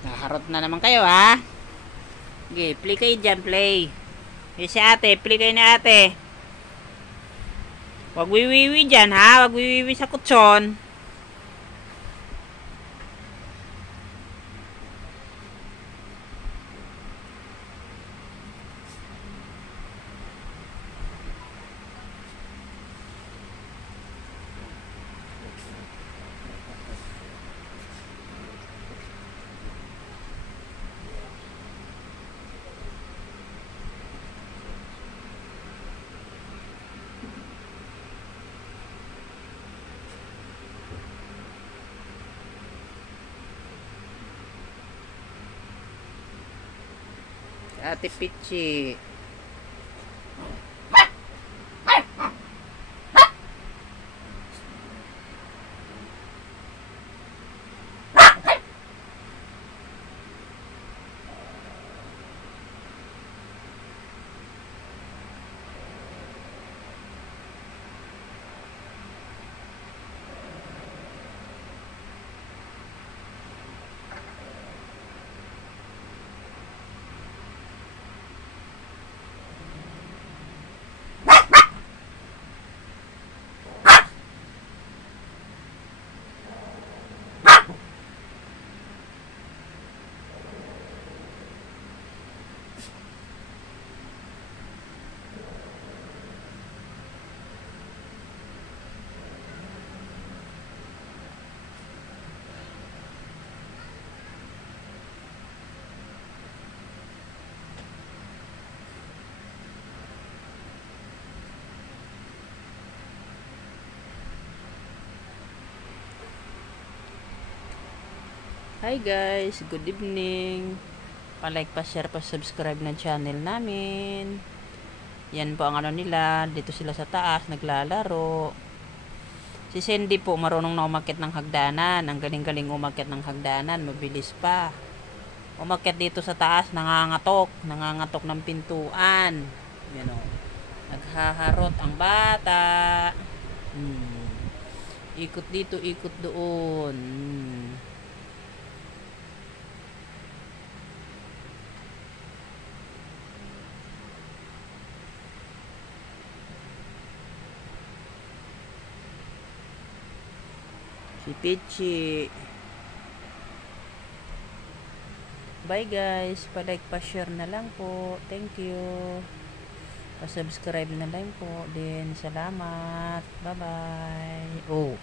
Naharot na naman kayo, ha? Sige, play kayo dyan, play. Si ate, play kayo na ate. Wag wiwiwi dyan, ha? Wag wiwiwi sa kutson. Ate Pichi. Hi guys, good evening. Pa-like, pa-share, pa-subscribe na channel namin. Yan po ang ano nila, dito sila sa taas naglalaro. Si Cindy po marunong na umakyat ng hagdanan. Ang galing-galing umakyat ng hagdanan, mabilis pa. Umakyat dito sa taas, nangangatok ng pintuan. Yan o. Naghaharot ang bata. Ikot dito, ikot doon. Si Pichi. Bye guys. Pa-like, pa-share na lang po. Thank you. Pa-subscribe na lang po din. Salamat. Bye-bye. Oh.